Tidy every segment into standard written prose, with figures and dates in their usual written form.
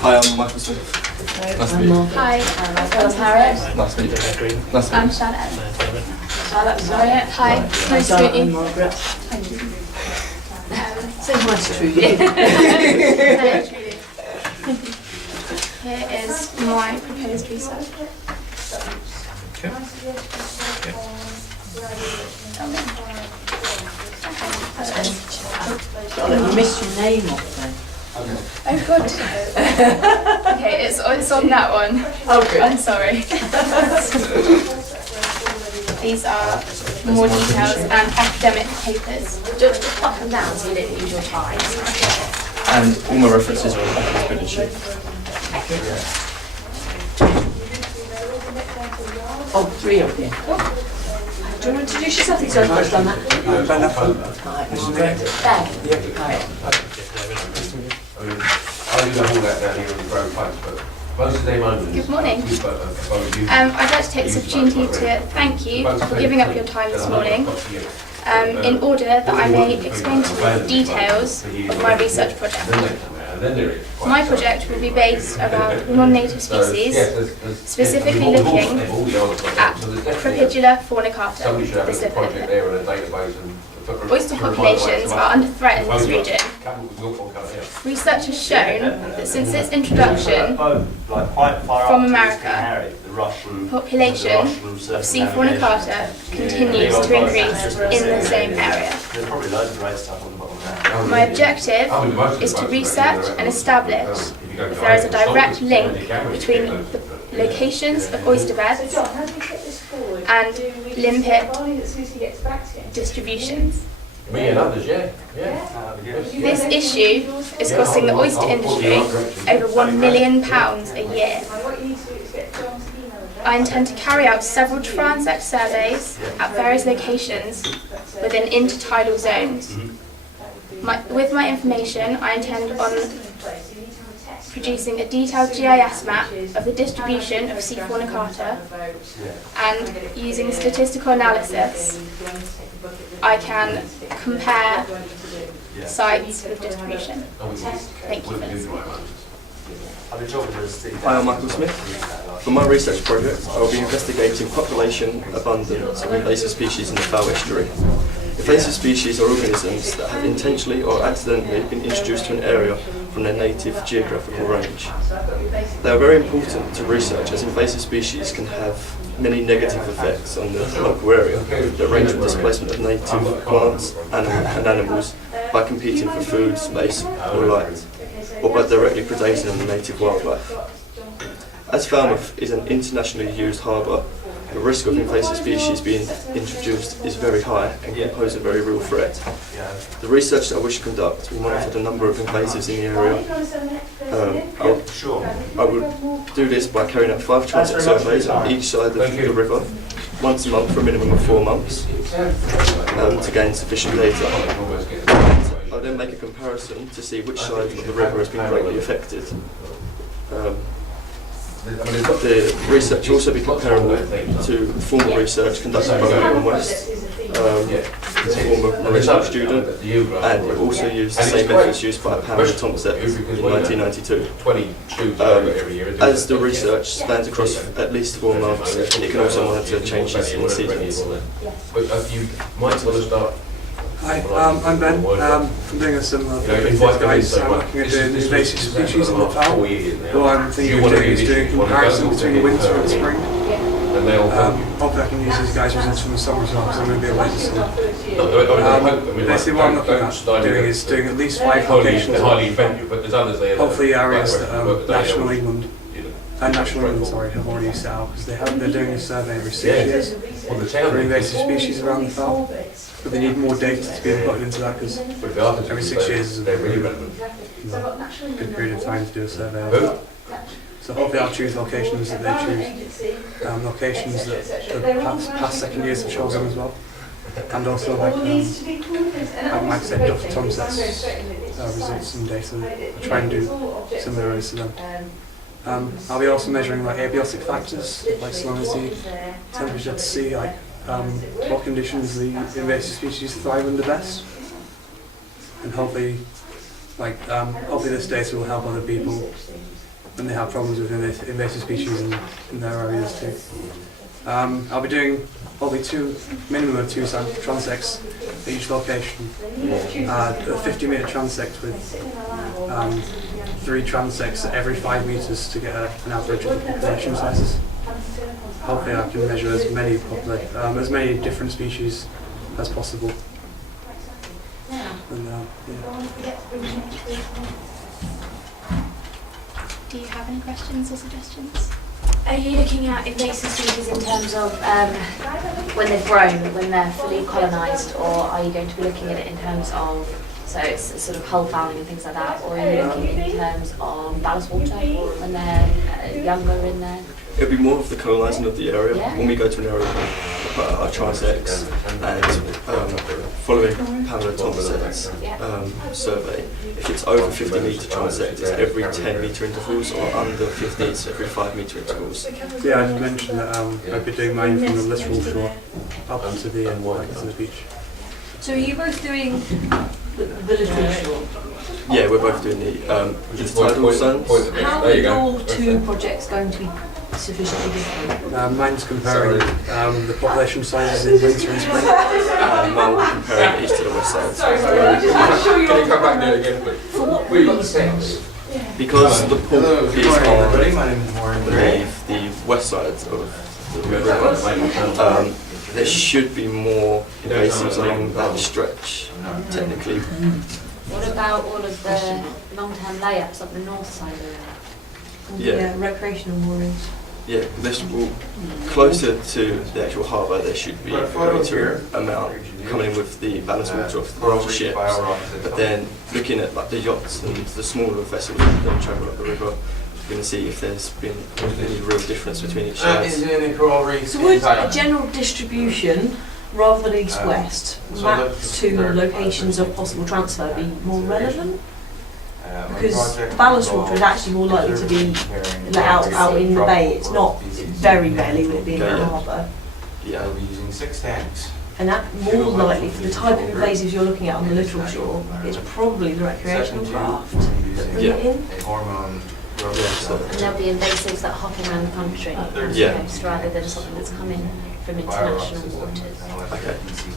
Hi, I'm Michael Smith. Nice to meet you. Hi, I'm Harriet. Nice to meet you. Nice to I'm meet you. Charlotte. Charlotte, Harriet. Hi, nice to meet you. Margaret. So Nice to meet you. Here is my proposed research. Charlotte, you missed your name off then. Oh God. Okay, it's on that one. Oh, good. I'm sorry. These are more details and academic papers. Just pop them down so you don't use your ties. And all my references are on the good sheet. Oh, three of you. Do you want to introduce yourself? He's already done that. Ben. Hi, Margaret. Ben. Hi. I do all that down here on the Grove Place, but most of them owners. Good morning. I'd I'd like to take this opportunity to thank you for giving up your time this morning in order that I may explain to you the details of my research project. My project will be based around non-native species, specifically looking at Crepidula fornicata, the slipper lip. Oyster populations are under threat in this region. Research has shown that since its introduction from America, population of C. fornicata continues to increase in the same area. My objective is to research and establish if there is a direct link between the locations of oyster beds and limpet distributions. Me and others, yeah. This issue is costing the oyster industry over £1 million a year. I intend to carry out several transect surveys at various locations within intertidal zones. With my information, I intend on producing a detailed GIS map of the distribution of C. fornicata, and using statistical analysis, I can compare sites with distribution. Thank you for listening. Hi, I'm Michael Smith. For my research project, I will be investigating population abundance of invasive species in the Fowl estuary. Invasive species are organisms that have intentionally or accidentally been introduced to an area from their native geographical range. They are very important to research as invasive species can have many negative effects on the local area that range from displacement of native plants and animals by competing for food, space or light, or by directly predating on the native wildlife. As Falmouth is an internationally used harbour, the risk of invasive species being introduced is very high and can pose a very real threat. The research that I wish to conduct will monitor the number of invasives in the area. I will do this by carrying out 5 transit surveys on each side of the river, once a month for a minimum of 4 months, to gain sufficient data. I'll then make a comparison to see which side of the river has been greatly affected. The research will also be comparable to formal research conducted by Melbourne West, a former original student, and it also used the same methods used by Pamela Thompson in 1992. As the research spans across at least 4 months, it can also monitor changes in seasons. Hi, I'm Ben. I'm doing a similar thing with these guys. I'm looking at doing invasive species in the fowl. What I'm thinking of doing is doing a comparison between winter and spring. Hopefully I can use these guys' results from the summer as well, because I'm going to be away this summer. Basically what I'm looking at doing is doing at least 5 locations, hopefully areas that National England have already set out, because they're doing a survey every 6 years for invasive species around the fowl. But they need more data to be inputted into that, because every 6 years is a really good period of time to do a survey. So hopefully I'll choose locations that they choose, locations that the past second years have chosen as well. And also like I said, Dr. Tomset's results and data, I'll try and do similar areas to them. I'll be also measuring like abiotic factors, like salinity, temperature, to see like what conditions the invasive species thrive under best, and hopefully this data will help other people when they have problems with invasive species in their areas too. I'll be doing probably minimum of two transects at each location. A 50-metre transect with 3 transects at every 5 metres to get an average of population sizes. Hopefully I can measure as many different species as possible. And, Do you have any questions or suggestions? Are you looking at invasive species in terms of when they've grown, when they're fully colonised, or are you going to be looking at it in terms of, so it's sort of hull fouling and things like that, or are you looking in terms of ballast water when they're younger in there? It'll be more of the colonising of the area. Yeah. When we go to an area, we'll put our transects and following Pamela Thompson's survey, if it's over 50 metre transect, it's every 10 metre intervals, or under 50, it's every 5 metre intervals. yeah, I did mention that I'd be doing mine from the littoral shore up to the beach. So are you both doing the littoral shore? Yeah, we're both doing the intertidal zones. How are your 2 projects going to be sufficiently different? Mine's comparing the population sizes in winter and spring. Mine will compare the east to the west side. Can you come back there again, please? For what We've got reason? 6. Because the pool is on the west side of the river, there should be more invasives along that stretch, technically. What about all of the long-term layups up the north side of it? Yeah. Recreational moorings. Yeah, this will, closer to the actual harbour, there should be a greater amount coming in with the ballast water of the larger ships. But then looking at like the yachts and the smaller vessels that travel up the river, we're going to see if there's been any real difference between each side. So would a general distribution, rather than east-west, map to locations of possible transfer be more relevant? Because ballast water is actually more likely to be let out in the bay. It's not very rarely will it be in the harbour. Yeah. We'll be using 6 tanks. And that more likely for the type of invasives you're looking at on the littoral shore, it's probably the recreational craft that bring it in. A hormone. Yeah, so And there'll be invasives that are hopping around the country coast rather than something that's coming from international waters. okay.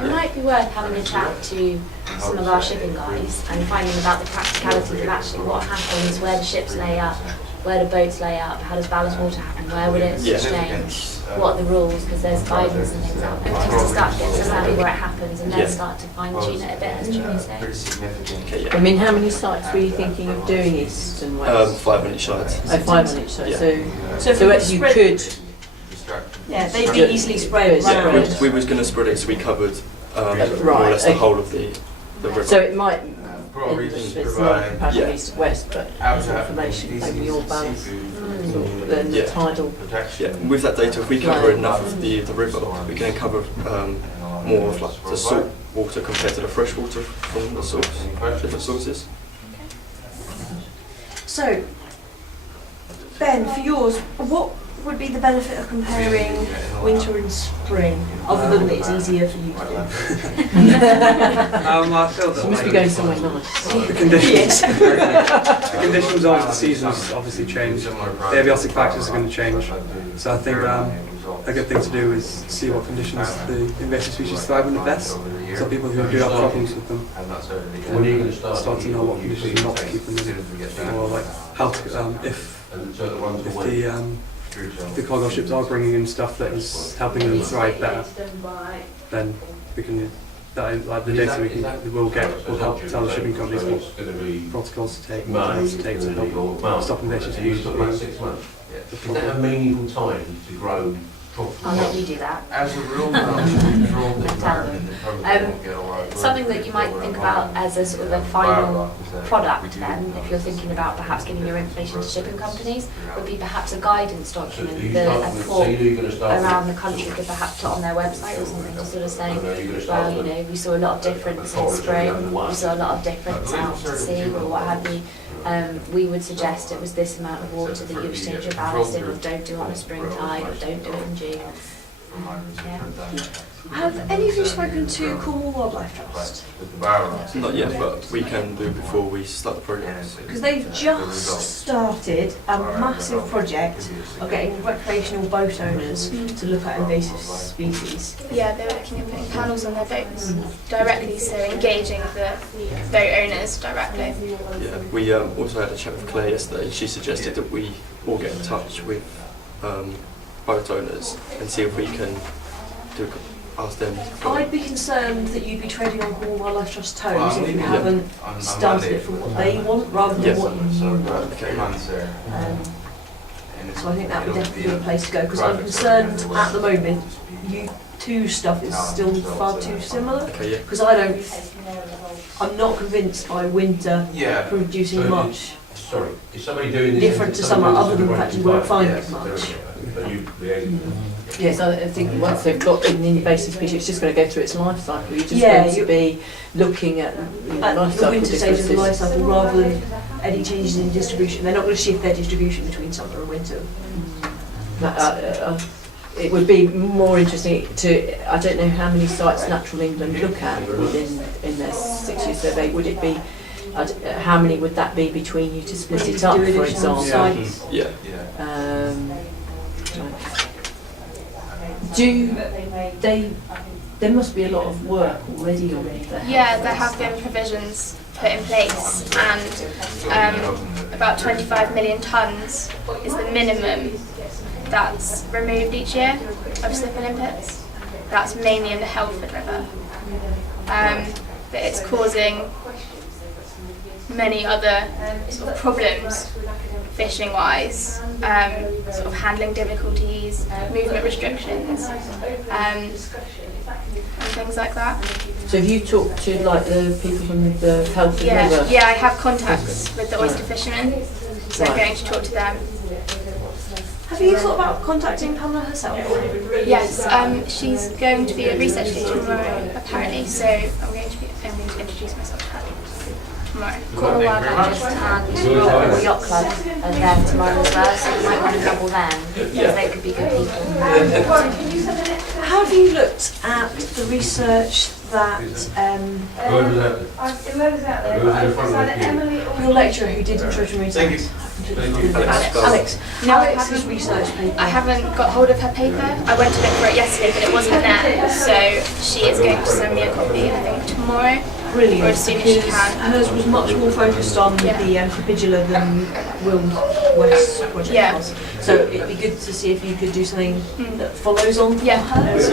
It might be worth having a chat to some of our shipping guys and finding about the practicalities of actually what happens, where the ships lay up, where the boats lay up, how does ballast water happen, where would it exchange, what are the rules, because there's guidance and things out there, just to start to get to savvy where it happens and then start to fine tune it a bit, as Jimmy said. Okay, I yeah. mean, how many sites were you thinking of doing east and west? 5 on each side. Oh, 5 on each side. Yeah. So you could. Yeah, they'd be easily spread Yeah, around. we was going to spread it so we covered more or Right, less the okay. whole of the river. So it might. Regions It's not provide compatible Yeah. east to west, but information, maybe your balance, then the Yeah. tidal. Yeah, with that data, if we cover enough of the river, we can cover more of like the salt water compared to the fresh water from the source, different sources. So, Ben, for yours, what would be the benefit of comparing winter and spring, other than that it's easier for you to do? I feel that You must be going somewhere nice. the conditions, Yes. the conditions of the seasons obviously change. The abiotic factors are going to change. So I think a good thing to do is see what conditions the invasive species thrive in the best. So people who do have problems with them can start to know what conditions not to keep them in, or like how to if the cargo ships are bringing in stuff that is helping them thrive better, then we can like the data we'll get will help tell the shipping companies what protocols to take, what plans to take to help stop invasive species. Is that a meaningful time to grow properly? I'll let you do that. As a rule, Something that you might think about as a sort of a final product then, if you're thinking about perhaps giving your information to shipping companies, would be perhaps a guidance document that a port around the country could perhaps put on their website or something to sort of say, well, you know, we saw a lot of difference in spring, we saw a lot of difference out to sea or what have you. We would suggest it was this amount of water that you exchange your ballast in, or don't do it on a spring tide, or don't do it in June. Yeah. Have any of you spoken to Cornwall Wildlife Trust? Not yet, but we can do before we start the programme. Because they've just started a massive project of getting recreational boat owners to look at invasive species. Yeah, they were looking at putting panels on their boats directly, so engaging the boat owners directly. Yeah, we also had a chat with Claire yesterday. She suggested that we all get in touch with boat owners and see if we can ask them. I'd be concerned that you'd be trading on Cornwall Wildlife Trust toes if you haven't started it from what they want rather than what you want. So I think that would definitely be a place to go, because I'm concerned at the moment you two stuff is still far too similar. Okay, yeah. Because I'm not convinced by winter producing much different to summer, other than the fact you won't find it much. Yes, I think once they've got an invasive species, it's just going to go through its life cycle. You're just Yeah, going to be looking at life the cycle winter stage of the life differences. cycle rather than any changes in distribution. They're not going to shift their distribution between summer and winter. It would be more interesting to, I don't know how many sites Natural England look at in their 6-year survey. Would it be, how many would that be between you to split it up, for example? Sites. Yeah. There must be a lot of work already on there. Yeah, there have been provisions put in place, and about 25 million tonnes is the minimum that's removed each year of slip and limpets. That's mainly in the Helford River. But it's causing many other sort of problems fishing-wise, sort of handling difficulties, movement restrictions, and things like that. So have you talked to like the people from the Helford River? Yeah, I have contacts with the oyster fishermen, so I'm going to talk to them. Have you thought about contacting Pamela herself? Yes, she's going to be a research day tomorrow, apparently, so I'm going to introduce myself to her tomorrow. Cornwall Wildlife Trust and Royal Yacht Club are there tomorrow as well, so you might want to double them, because they could be good people. Have you looked at the research that your lecturer who did introduction research? Alex. No, Alex's research paper. I haven't got hold of her paper. I went to look for it yesterday, but it wasn't there. So she is going to send me a copy, I think, tomorrow. Brilliant, or as soon as she because can. hers was much more focused on the capitula than Will's West project was. So it'd be good to see if you could do something that follows on from hers.